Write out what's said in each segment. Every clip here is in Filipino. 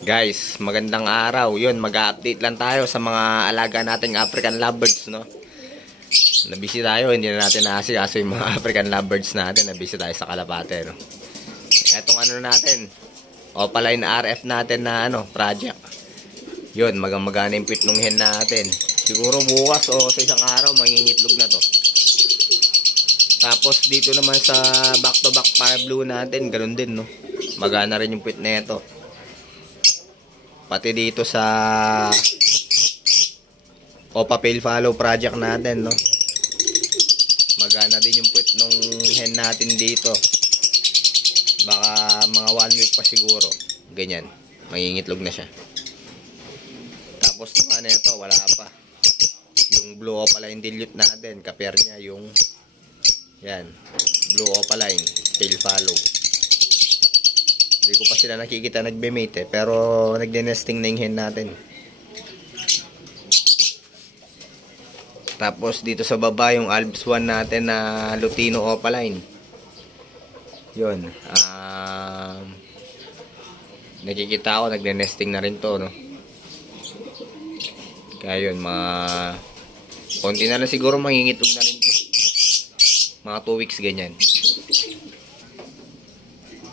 Guys, magandang araw. Yun, mag-update lang tayo sa mga alaga nating African lovebirds, no? Nabisi tayo, hindi na natin naasikaso yung mga African lovebirds natin. Nabisi tayo sa Kalapate, no? Etong ano natin, Opaline RF natin na project. Yun, magana yung pit ng hen natin. Siguro bukas o sa isang araw, mangingitlog na to. Tapos dito naman sa back-to-back fire blue natin, ganun din, no? Magana rin yung pit na ito. Pati dito sa Opa Pale Follow project natin, no? Magana din yung puwet nung hen natin dito. Baka mga 1 week pa siguro. Ganyan. Mangingitlog na siya. Tapos naman ito, wala pa. Yung Blue Opaline dilute natin. Kapair niya yung yan. Blue Opaline Pale Follow. Hindi ko pa sila nakikita nagbe-mate pero nagde-nesting na yung hen natin. Tapos dito sa baba yung Alps 1 natin na Lutino Opaline. Yun. Nakikita ko nagde-nesting na rin to, no? Kaya yun, konti na lang siguro mangingitlog na rin to. Mga 2 weeks ganyan.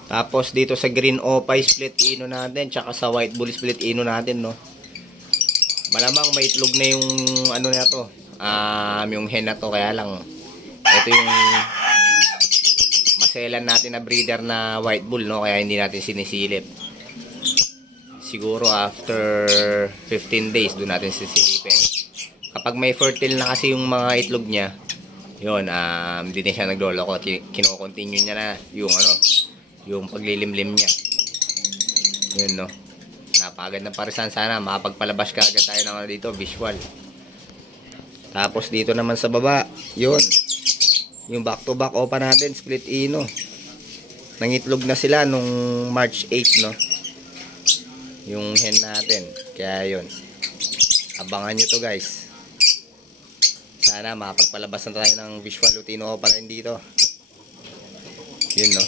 Tapos dito sa Green Opay split ino natin, tsaka sa White Bull split ino natin, no? Malamang may itlog na yung ano na to, yung hen na to, kaya lang ito yung maselan natin na breeder na White Bull, no? Kaya hindi natin sinisilip. Siguro after 15 days doon natin sisilipin. Kapag may fertile na kasi yung mga itlog niya, yun, hindi na siya nagloloko. Kino-continue niya na yung paglilimlim niya. Yun, no? Napagad ng parisan. Sana makapagpalabas ka agad tayo ng dito, visual. Tapos dito naman sa baba, yun, yung back to back opa natin, split ino. Nangitlog na sila nung March 8, no? Yung hen natin. Kaya yun, abangan nyo to, guys. Sana makapagpalabas na tayo ng visual Lutino opa rin dito. Yun, no?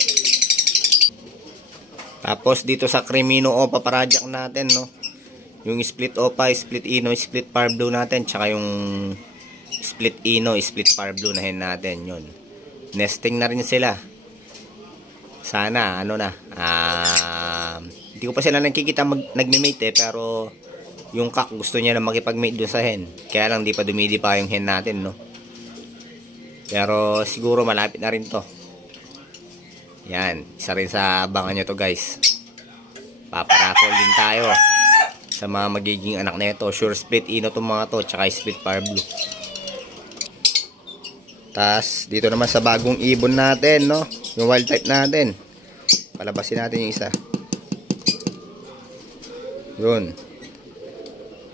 Tapos dito sa Cremino Opa project natin, no? Yung split Opa, split Ino, split Fire Blue natin, tsaka yung split Ino, split Fire Blue na hen natin, yun. Nesting na rin sila. Sana hindi ko pa sila nakikita nagme-mate pero yung kak gusto niya na makipag-mate doon sa hen. Kaya lang di pa dumidi pa yung hen natin, no? Pero siguro malapit na rin to. Yan, isa rin sa abangan nyo to, guys. Paparaffle din tayo sa mga magiging anak na ito. Sure split ino to mga to, tsaka split Fire Blue. Tas dito naman sa bagong ibon natin, no? Yung wild type natin. Palabasin natin yung isa. Yun.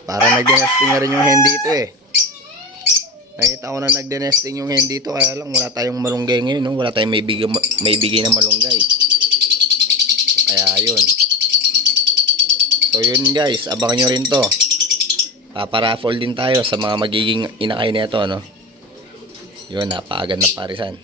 Para nagde-nesting na rin yung hen dito, eh. Nakita ko na nagde-nesting yung hen dito, kaya lang wala tayong malunggay ngayon, no? Wala tayong may bigay na malunggay. Kaya yun. So yun, guys, abangan nyo rin to. Paparaffle din tayo sa mga magiging inakay nito, no? Yun, napaagad na parisan.